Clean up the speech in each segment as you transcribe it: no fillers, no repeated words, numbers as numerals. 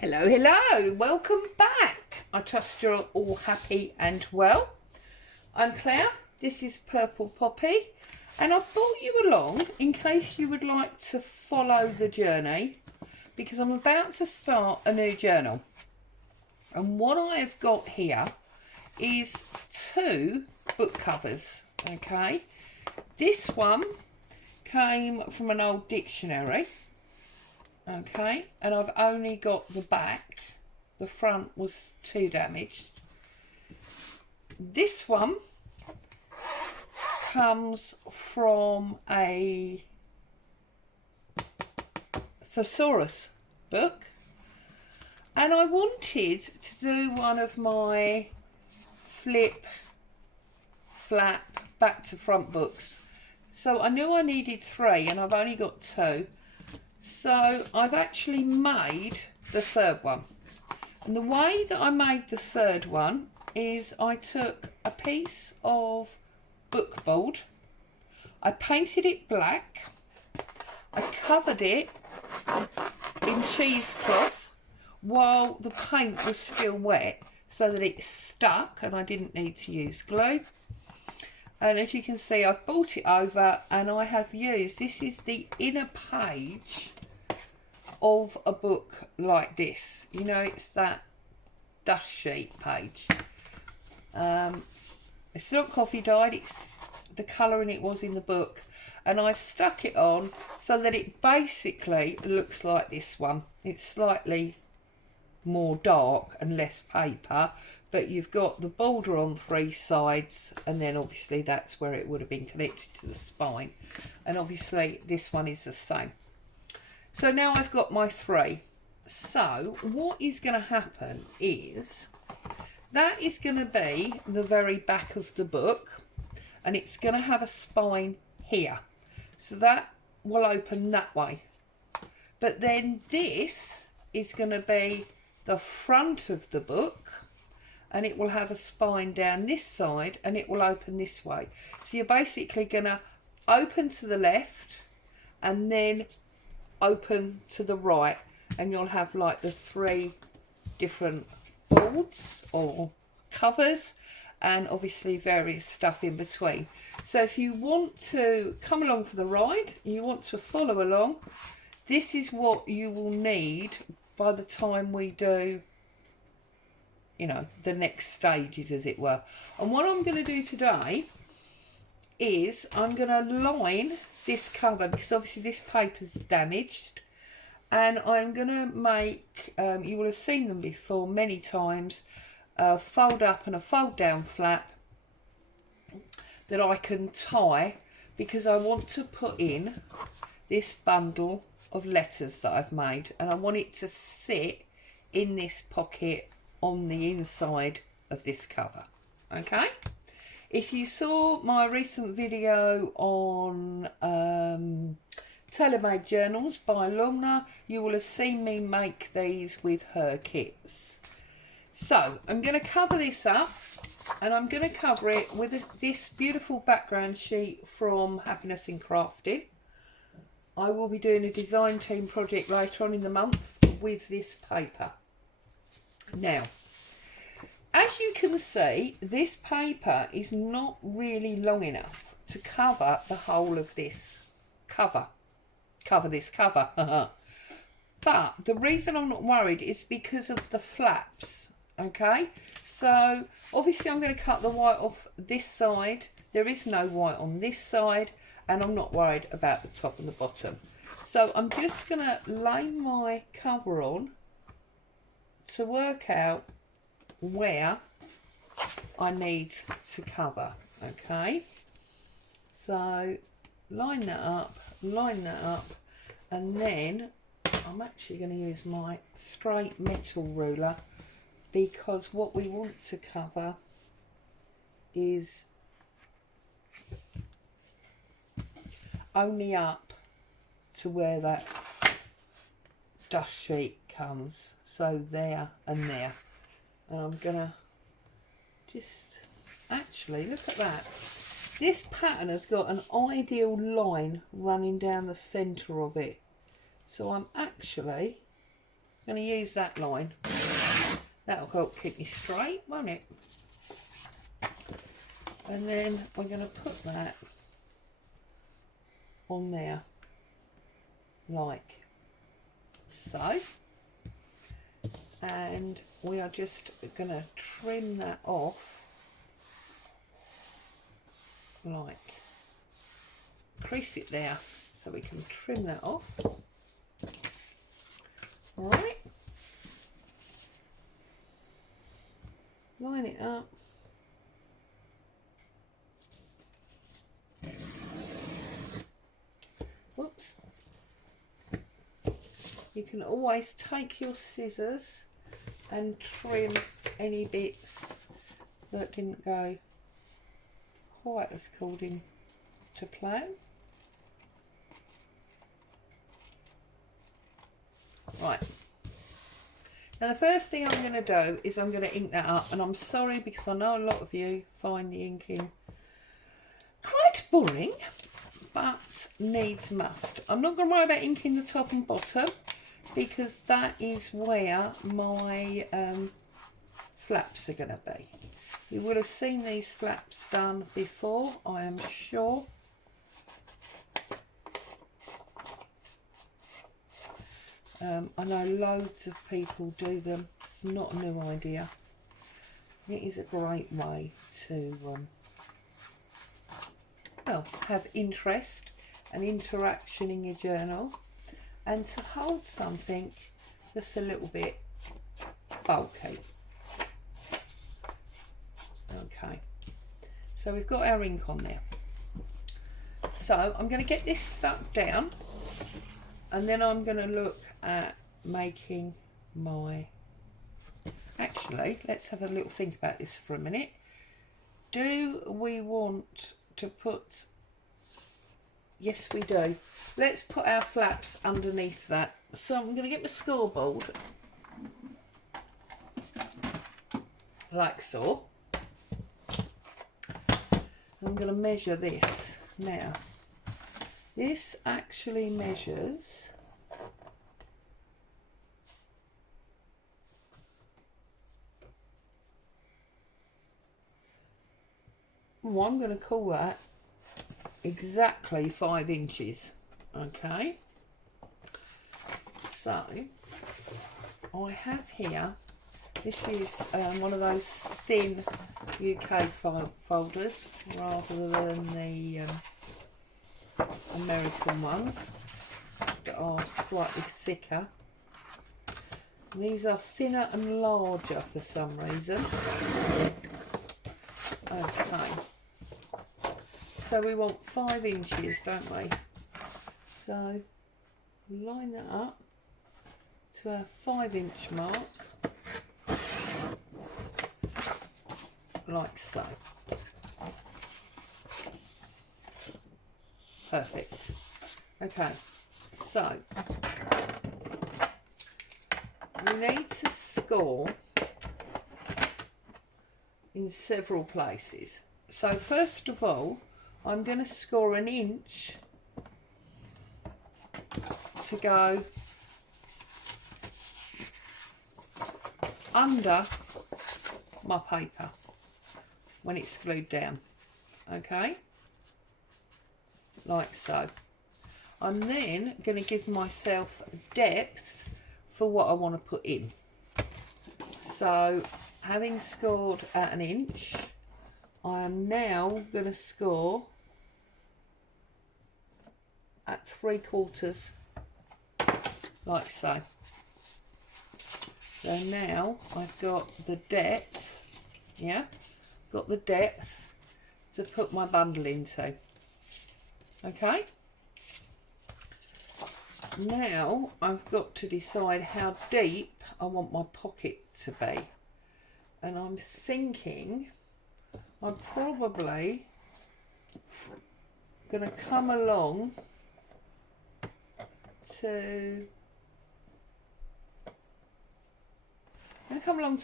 Hello, hello, welcome back. I trust you're all happy and well. I'm Claire, this is Purple Poppy, and I've brought you along in case you would like to follow the journey because I'm about to start a new journal. And what I've got here is two book covers, okay? This one came from an old dictionary. Okay, and I've only got the back. The front was too damaged. This one comes from a thesaurus book, and I wanted to do one of my flip, flap, back to front books. So I knew I needed three, and I've only got two. So I've actually made the third one. And the way that I made the third one is I took a piece of bookboard, I painted it black, I covered it in cheesecloth while the paint was still wet so that it stuck and I didn't need to use glue. And as you can see, I've brought it over and I have used, this is the inner page of a book like this. You know, it's that dust sheet page. It's not coffee dyed, it's the colouring it was in the book. And I stuck it on so that it basically looks like this one. It's slightly more dark and less paper, but you've got the border on three sides, and then obviously that's where it would have been connected to the spine, and obviously this one is the same. So now I've got my three. So what is going to happen is that is going to be the very back of the book, and it's going to have a spine here, so that will open that way. But then this is going to be the front of the book, and it will have a spine down this side and it will open this way. So you're basically going to open to the left and then open to the right, and you'll have like the three different boards or covers and obviously various stuff in between. So if you want to come along for the ride, you want to follow along, this is what you will need by the time we do, you know, the next stages, as it were. And what I'm going to do today is I'm going to line this cover, because obviously this paper's damaged, and I'm going to make, you will have seen them before many times, a fold up and a fold down flap that I can tie, because I want to put in this bundle of letters that I've made, and I want it to sit in this pocket on the inside of this cover. Okay, if you saw my recent video on tailor-made journals by Lorna, you will have seen me make these with her kits. So I'm going to cover this up, and I'm going to cover it with this beautiful background sheet from Happiness in Crafting. I will be doing a design team project later on in the month with this paper. Now, as you can see, this paper is not really long enough to cover the whole of this cover. This cover. But the reason I'm not worried is because of the flaps. Okay, so obviously I'm going to cut the white off this side. There is no white on this side, and I'm not worried about the top and the bottom. So I'm just going to lay my cover on to work out where I need to cover. Okay, so line that up, and then I'm actually going to use my straight metal ruler, because what we want to cover is only up to where that dust sheet comes, so there and there. And I'm gonna just actually look at that. This pattern has got an ideal line running down the centre of it, so I'm actually I'm going to use that line. That'll help keep me straight, won't it? And then we're going to put that on there, like so. And we are just going to trim that off, like, crease it there so we can trim that off. All right, line it up. Whoops. You can always take your scissors and trim any bits that didn't go quite as according to plan. Right. Now the first thing I'm going to do is I'm going to ink that up, and I'm sorry because I know a lot of you find the inking quite boring, but needs must. I'm not going to worry about inking the top and bottom because that is where my flaps are going to be. You would have seen these flaps done before, I am sure. I know loads of people do them. It's not a new idea. It is a great way to well, have interest and interaction in your journal, and to hold something that's a little bit bulky. Okay, so we've got our ink on there. So I'm going to get this stuck down, and then I'm going to look at making my... Actually, let's have a little think about this for a minute. Do we want to put... Yes, we do. Let's put our flaps underneath that. So I'm going to get my scoreboard, like so. I'm going to measure this. Now, this actually measures well, I'm going to call that exactly 5 inches. Okay, so I have here, this is one of those thin UK folders rather than the American ones that are slightly thicker. These are thinner and larger for some reason. Okay, so we want 5 inches, don't we? So line that up to our 5-inch mark, like so. Perfect. Okay, so you need to score in several places. So first of all, I'm going to score 1 inch to go under my paper when it's glued down. Okay, like so. I'm then going to give myself depth for what I want to put in. So having scored at 1 inch, I am now going to score at 3/4, like so. So now I've got the depth, yeah, got the depth to put my bundle into. Okay, now I've got to decide how deep I want my pocket to be, and I'm thinking I'm probably going to come along to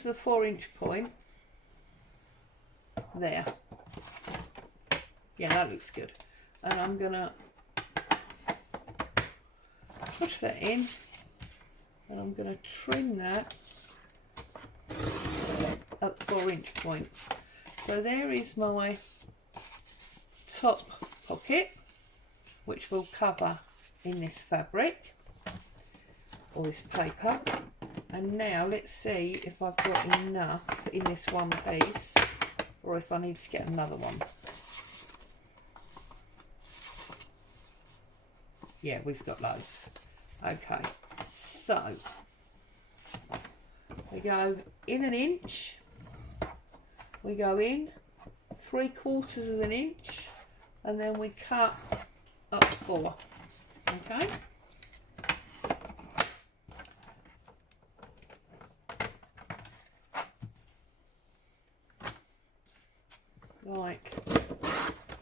the 4-inch point there. Yeah, that looks good. And I'm going to push that in and I'm going to trim that at the 4-inch point. So there is my top pocket, which will cover in this fabric or this paper. And now let's see if I've got enough in this one piece or if I need to get another one. Yeah, we've got loads. Okay, so we go in 1 inch, we go in 3/4 of an inch, and then we cut up 4. Okay. Like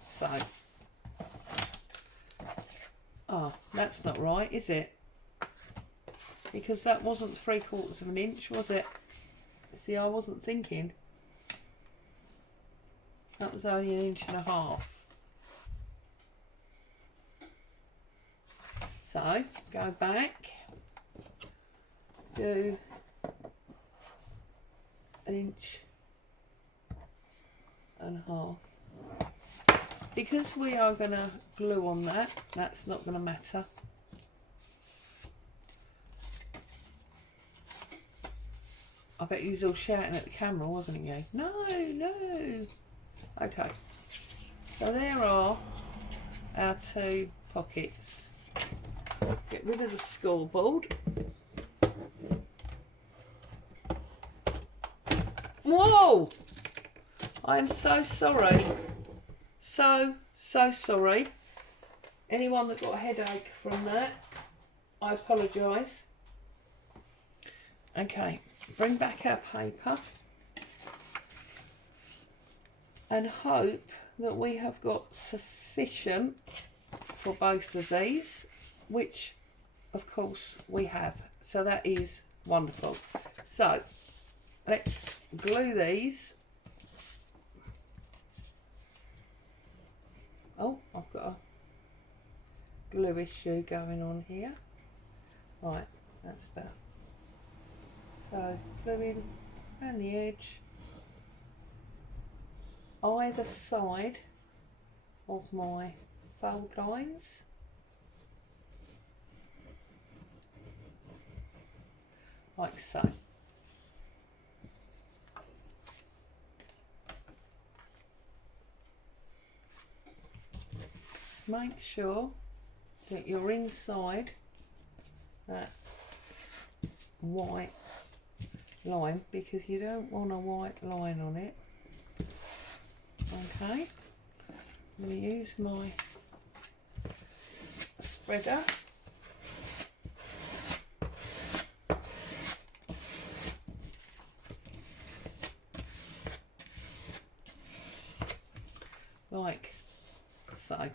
so. Oh, that's not right, is it? Because that wasn't 3/4 of an inch, was it? See, I wasn't thinking. That was only 1.5 inches. So, go back, do 1.5 inches. Because we are going to glue on that, that's not going to matter. I bet you was all shouting at the camera, wasn't you? No, no. Okay. So there are our 2 pockets. Get rid of the scoreboard. Whoa! I am so sorry. So sorry. Anyone that got a headache from that, I apologise. Okay, bring back our paper and hope that we have got sufficient for both of these, which of course we have. So that is wonderful. So let's glue these. Oh, I've got a glue issue going on here. Right, that's better. So gluing around the edge, either side of my fold lines. Like so. Just make sure that you're inside that white line, because you don't want a white line on it. Okay, I'm going to use my spreader. Like so.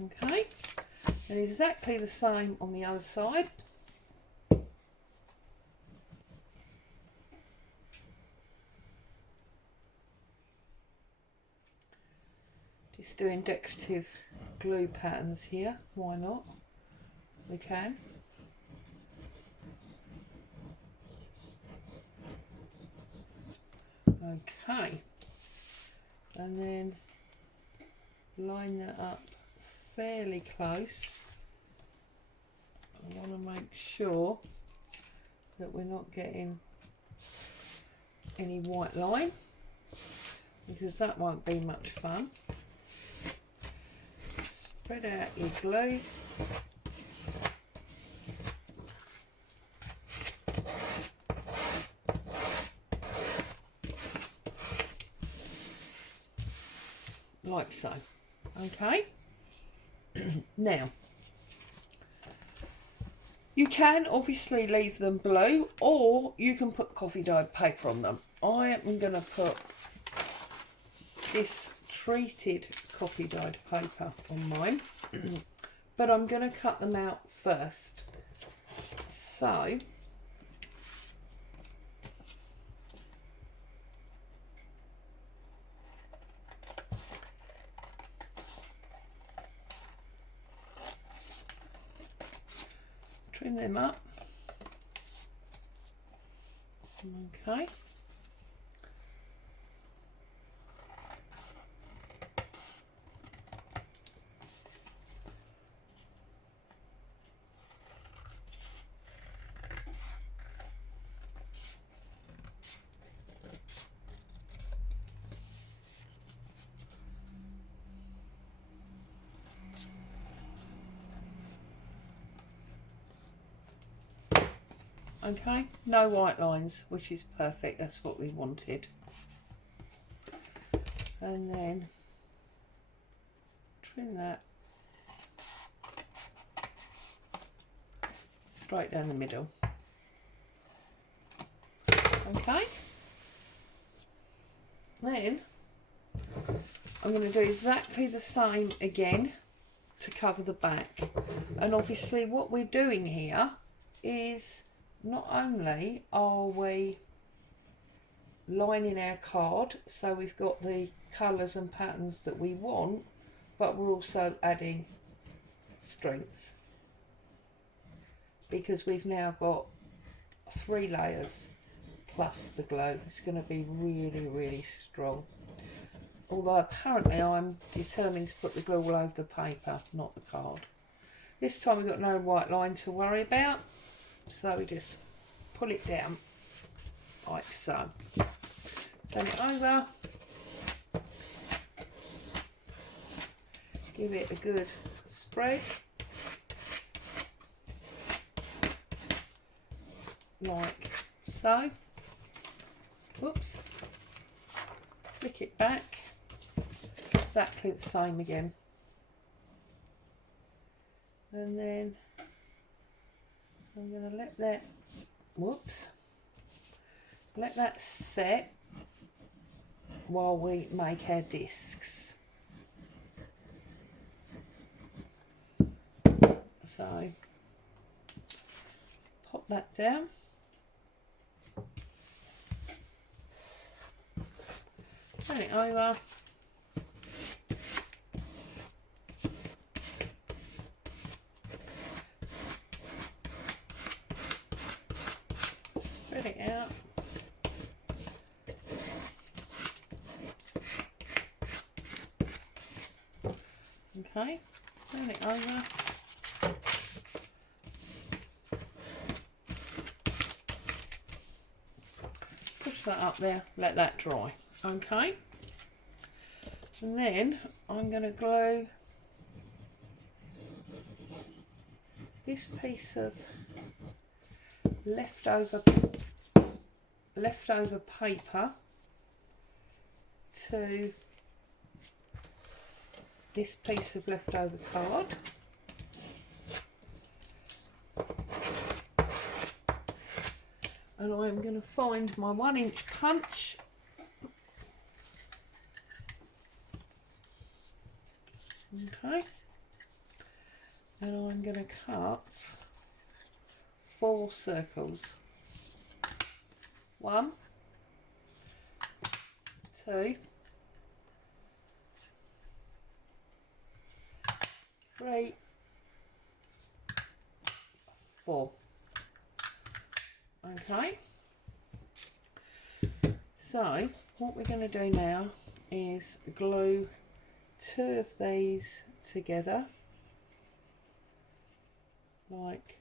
Okay, and exactly the same on the other side. Just doing decorative glue patterns here, why not? We can. Okay, and then line that up fairly close. I want to make sure that we're not getting any white line, because that won't be much fun. Spread out your glue. Like so. Okay. Now, you can obviously leave them blue, or you can put coffee dyed paper on them. I am going to put this treated coffee dyed paper on mine, but I'm going to cut them out first. So them up. Okay. Okay, no white lines, which is perfect. That's what we wanted. And then trim that straight down the middle. Okay. Then I'm going to do exactly the same again to cover the back. And obviously what we're doing here is not only are we lining our card so we've got the colours and patterns that we want, but we're also adding strength, because we've now got 3 layers plus the glue. It's going to be really, really strong. Although apparently I'm determined to put the glue all over the paper, not the card. This time we've got no white line to worry about, so we just pull it down like so. Turn it over, give it a good spread, like so. Whoops. Flick it back, exactly the same again. And then I'm going to let that, whoops, let that set while we make our discs. So pop that down. Turn it over. Spread it out. Okay, turn it over. Push that up there, let that dry. Okay, and then I'm going to glue this piece of leftover paper to this piece of leftover card. And I'm going to find my 1-inch punch. Okay, and I'm going to cut 4 circles. 1, 2, 3, 4. Okay, so what we're going to do now is glue 2 of these together like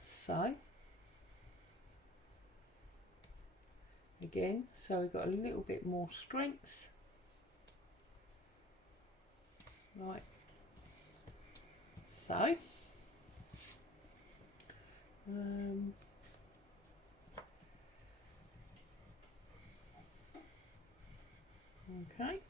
so. Again, so we've got a little bit more strength, like so. Okay.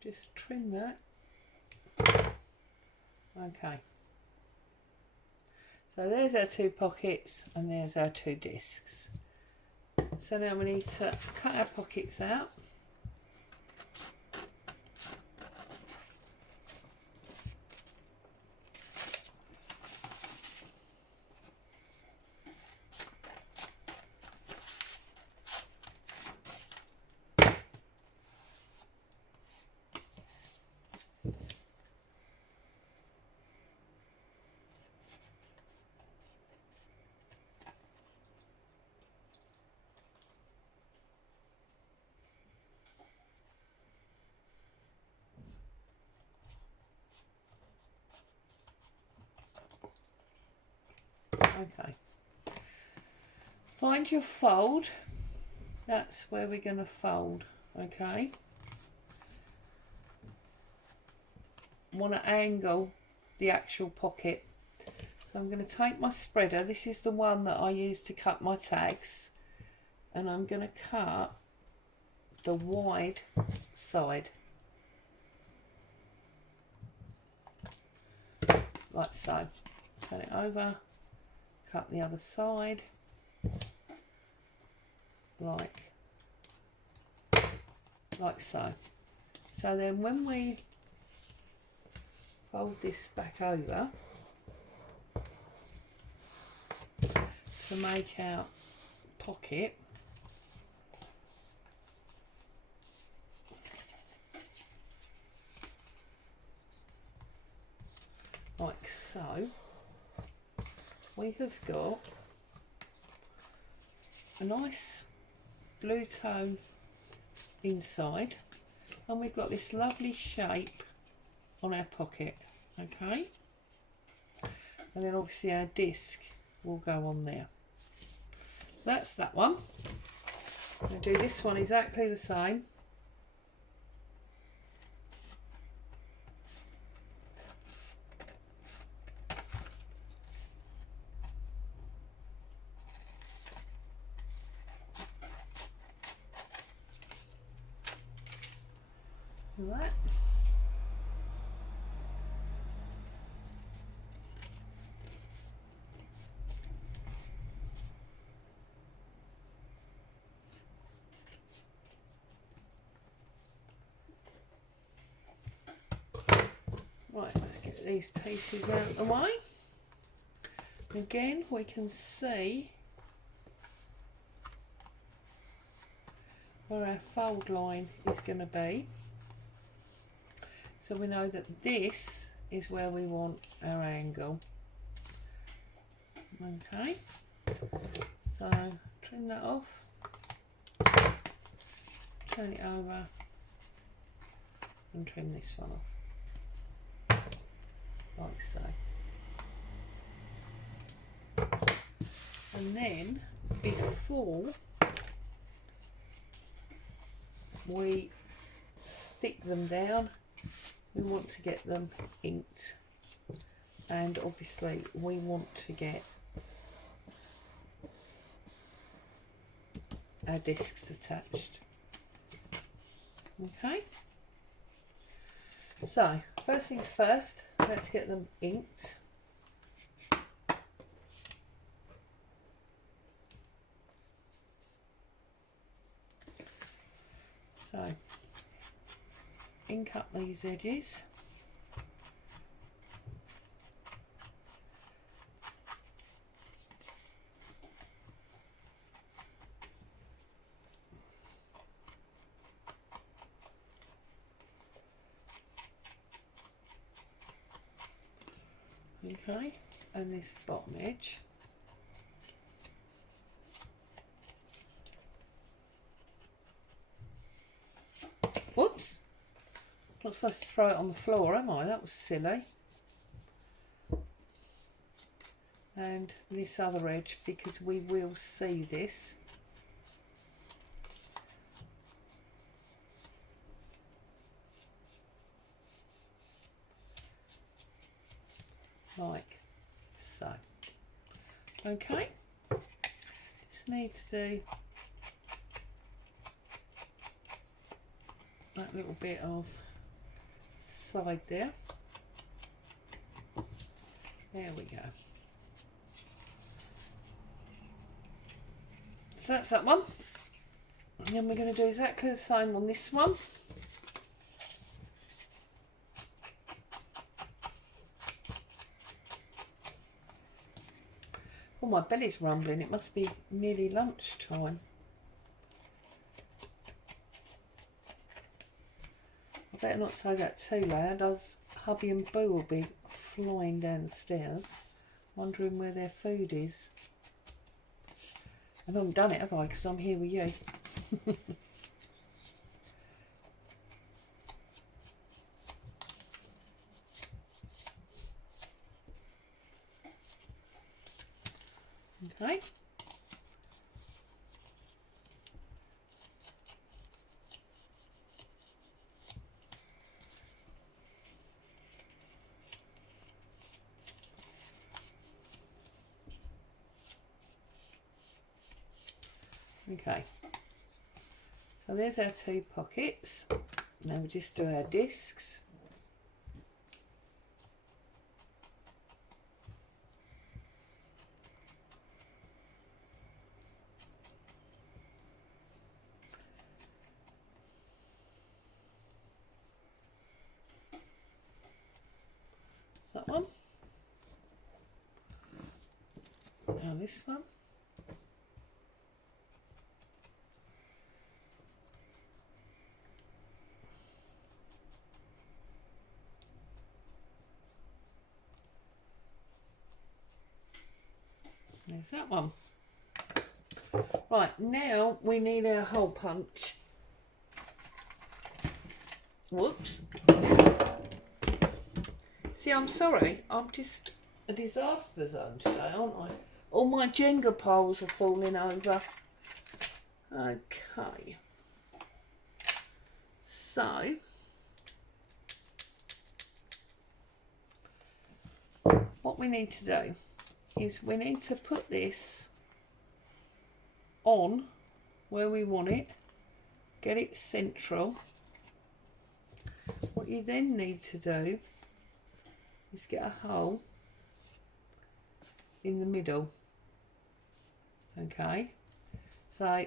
Just trim that. Okay. So there's our 2 pockets and there's our 2 discs. So now we need to cut our pockets out. Okay. Find your fold. That's where we're going to fold. Okay. Want to angle the actual pocket. So I'm going to take my spreader. This is the one that I use to cut my tags. And I'm going to cut the wide side. Like so. Turn it over. Cut the other side. Like so. So then when we fold this back over to make our pocket, like so, we have got a nice blue tone inside, and we've got this lovely shape on our pocket. Okay, and then obviously our disc will go on there. So that's that one. I'm going to do this one exactly the same. Right. Right, let's get these pieces out of the way. Again, we can see where our fold line is going to be. So we know that this is where we want our angle. Okay, so trim that off, turn it over and trim this one off, like so. And then before we stick them down, we want to get them inked, and obviously we want to get our discs attached. Okay, so first things first, let's get them inked. So ink up these edges. Okay, and this bottom edge. Whoops, not supposed to throw it on the floor, am I? That was silly. And this other edge, because we will see this. Like so. Okay, just need to do that little bit of side there. There we go. So that's that one. And then we're going to do exactly the same on this one. Oh, my belly's rumbling. It must be nearly lunchtime. I better not say that too loud, as hubby and Boo will be flying downstairs, wondering where their food is. I haven't done it, have I? Because I'm here with you. Okay. Okay, so there's our 2 pockets. Now we just do our discs. That one. Now this one. There's that one. Right, now we need our hole punch. Whoops. See, I'm sorry. I'm just a disaster zone today, aren't I? All my Jenga piles are falling over. Okay. So, what we need to do is we need to put this on where we want it, get it central. What you then need to do is get a hole in the middle. Okay, so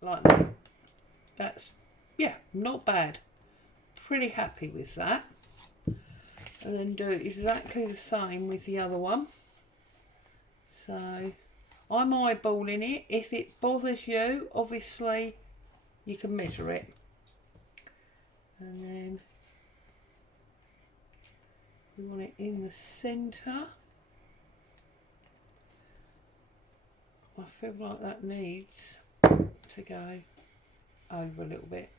like that. That's, yeah, not bad. Pretty happy with that. And then do exactly the same with the other one. So I'm eyeballing it. If it bothers you, obviously you can measure it. And then we want it in the centre. I feel like that needs to go over a little bit.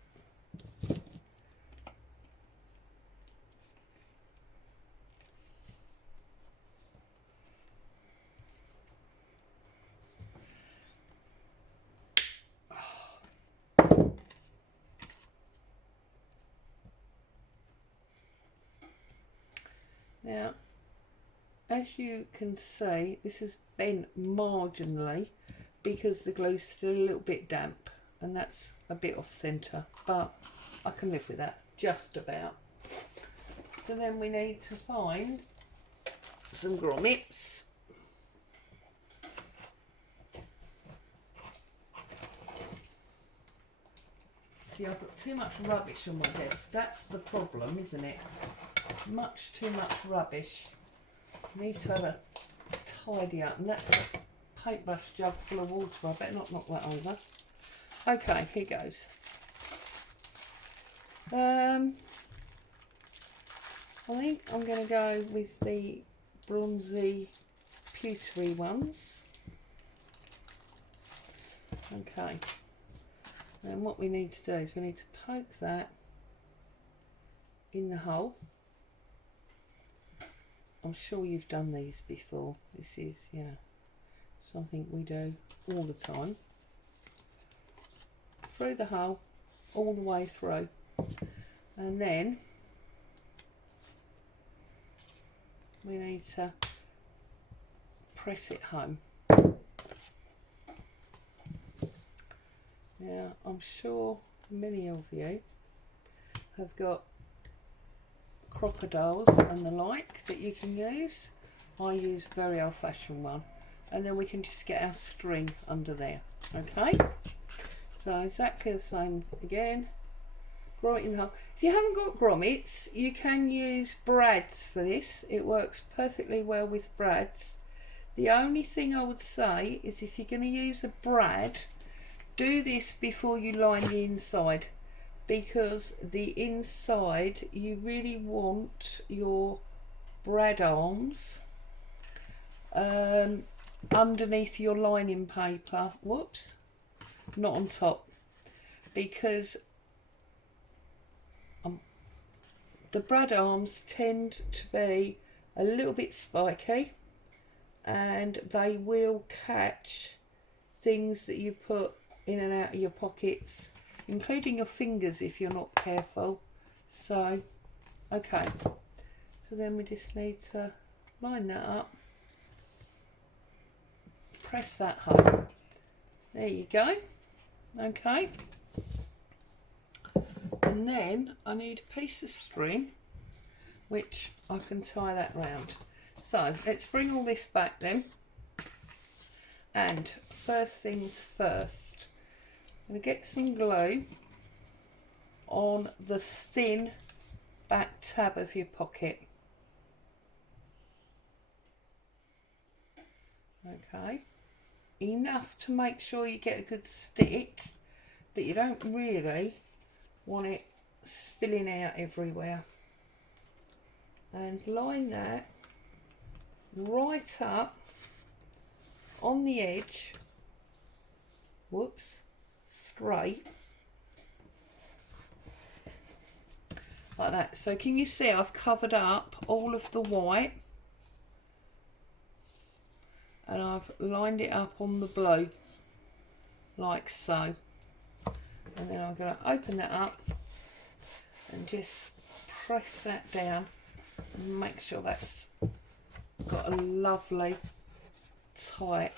Now, as you can see, this is bent marginally because the glue's still a little bit damp, and that's a bit off centre, but I can live with that, just about. So then we need to find some grommets. See, I've got too much rubbish on my desk. That's the problem, isn't it? Much too much rubbish. I need to have a tidy up, and that's a paintbrush jug full of water. I better not knock that over. Okay, here goes. I think I'm going to go with the bronzy pewtery ones. Okay. And what we need to do is we need to poke that in the hole. I'm sure you've done these before. This is, you know, something we do all the time. Through the hole, all the way through. And then we need to press it home. Now, I'm sure many of you have got crocodiles and the like that you can use. I use a very old-fashioned one, and then we can just get our string under there. Okay, so exactly the same again. Grommet in the hole. If you haven't got grommets, you can use brads for this. It works perfectly well with brads. The only thing I would say is if you're going to use a brad, do this before you line the inside, because the inside, you really want your brad arms underneath your lining paper. Whoops, not on top, because the brad arms tend to be a little bit spiky, and they will catch things that you put in and out of your pockets, including your fingers if you're not careful. So, okay, so then we just need to line that up, press that home. There you go. Okay, and then I need a piece of string which I can tie that round. So let's bring all this back then, and first things first, I'm going to get some glue on the thin back tab of your pocket. Okay, enough to make sure you get a good stick, but you don't really want it spilling out everywhere. And line that right up on the edge, whoops, straight, like that. So can you see I've covered up all of the white and I've lined it up on the blue like so, and then I'm going to open that up and just press that down and make sure that's got a lovely tight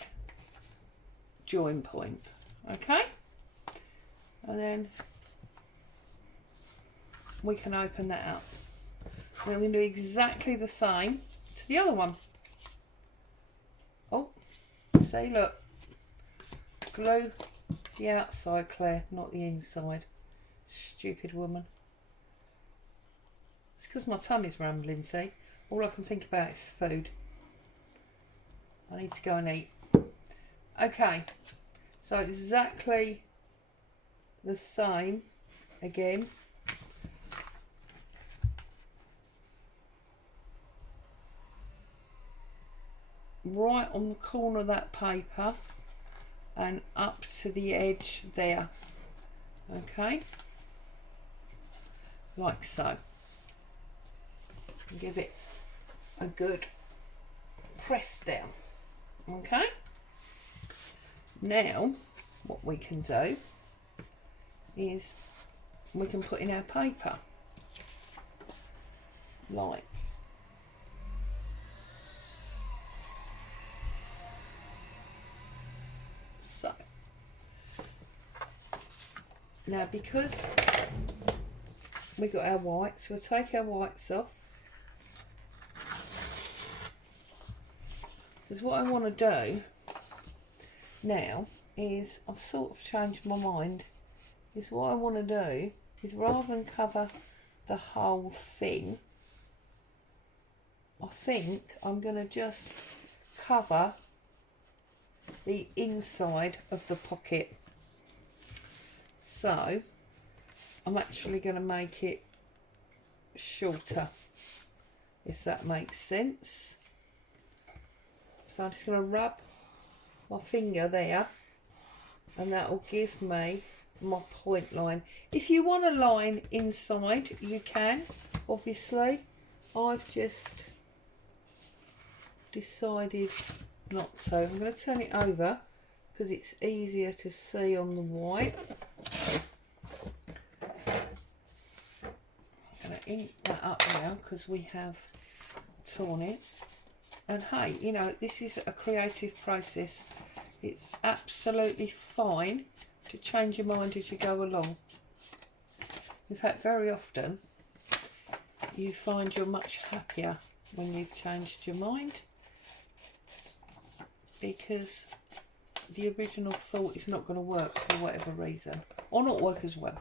join point. Okay, and then we can open that up. And then we do exactly the same to the other one. Oh, see, look, glue the outside, Claire, not the inside. Stupid woman. It's because my tummy's rumbling, see? All I can think about is food. I need to go and eat. Okay, so exactly the same again. Right on the corner of that paper and up to the edge there. Okay, like so. Give it a good press down. Okay, now what we can do is we can put in our paper like so. Now because we got our whites, we'll take our whites off, because what I want to do now is, I've sort of changed my mind, is what I want to do is, rather than cover the whole thing, I think I'm going to just cover the inside of the pocket. So I'm actually going to make it shorter, if that makes sense. So I'm just going to rub my finger there, and that will give me my point line. If you want a line inside, you can, obviously. I've just decided not to. I'm going to turn it over because it's easier to see on the white. I'm going to ink that up now because we have torn it. And hey, you know, this is a creative process. It's absolutely fine to change your mind as you go along. In fact, very often you find you're much happier when you've changed your mind, because the original thought is not going to work for whatever reason, or not work as well.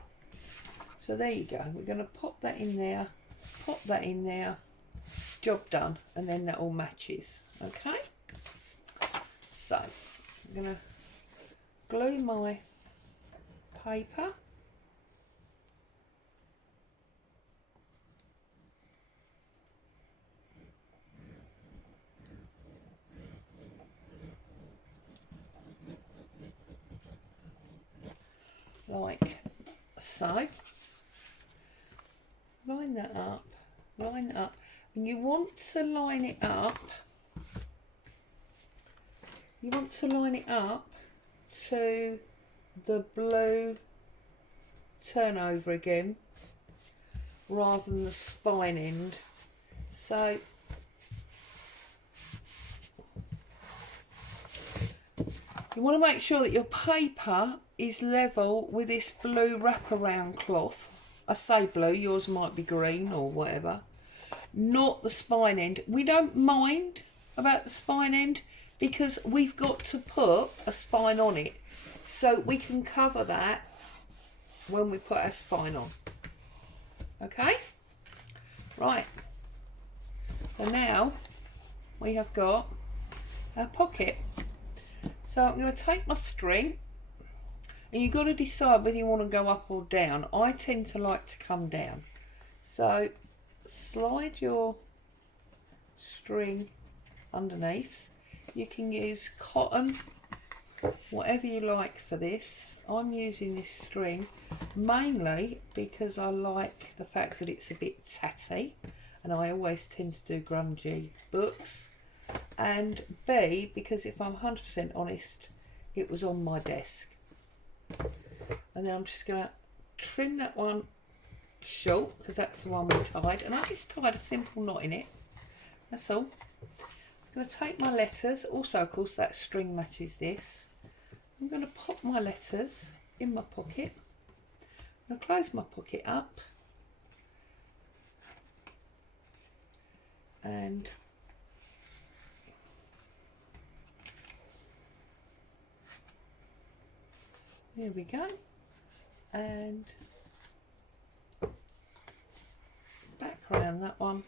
So there you go. We're going to pop that in there, pop that in there, job done, and then that all matches. Okay, so I'm going to glue my paper, like so. Line that up, and you want to line it up you want to line it up to the blue turnover again rather than the spine end. So you want to make sure that your paper is level with this blue wraparound cloth. I say blue, yours might be green or whatever. Not the spine end. We don't mind about the spine end because we've got to put a spine on it. So we can cover that when we put our spine on. Okay? Right. So now we have got our pocket. So I'm going to take my string, and you've got to decide whether you want to go up or down. I tend to like to come down. So slide your string underneath. You can use cotton, whatever you like for this. I'm using this string mainly because I like the fact that it's a bit tatty, and I always tend to do grungy books. And B, because if I'm 100% honest, it was on my desk. And then I'm just going to trim that one short because that's the one we tied, and I just tied a simple knot in it. That's all. I'm going to take my letters. Also, of course, that string matches this. I'm going to pop my letters in my pocket. I'm going to close my pocket up, and here we go. And back around that one.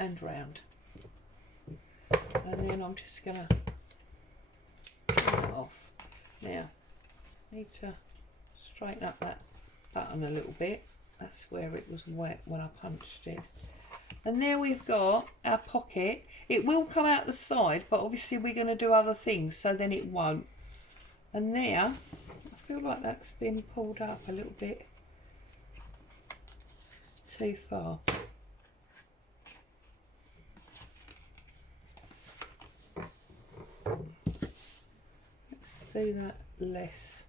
And round. And then I'm just going to turn it off. Now, I need to straighten up that button a little bit. That's where it was wet when I punched it. And there we've got our pocket. It will come out the side, but obviously we're going to do other things, so then it won't. And there, I feel like that's been pulled up a little bit too far. Let's do that less.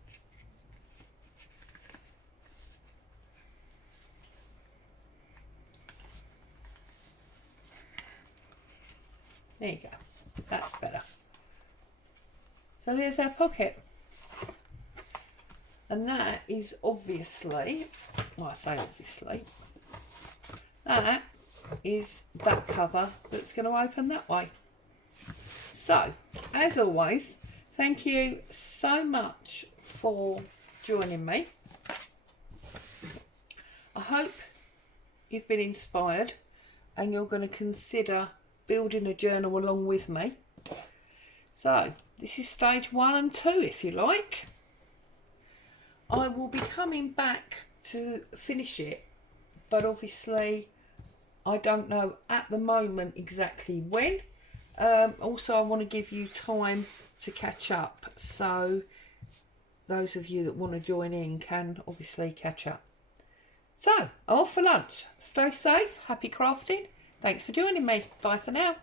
There you go, that's better. So there's our pocket. And that is obviously, well I say obviously, that is that cover that's going to open that way. So, as always, thank you so much for joining me. I hope you've been inspired and you're going to consider building a journal along with me. So this is stage 1 and 2 if you like. I will be coming back to finish it, but obviously I don't know at the moment exactly when. Also I want to give you time to catch up, so those of you that want to join in can obviously catch up. So, off for lunch. Stay safe, happy crafting. Thanks for joining me. Bye for now.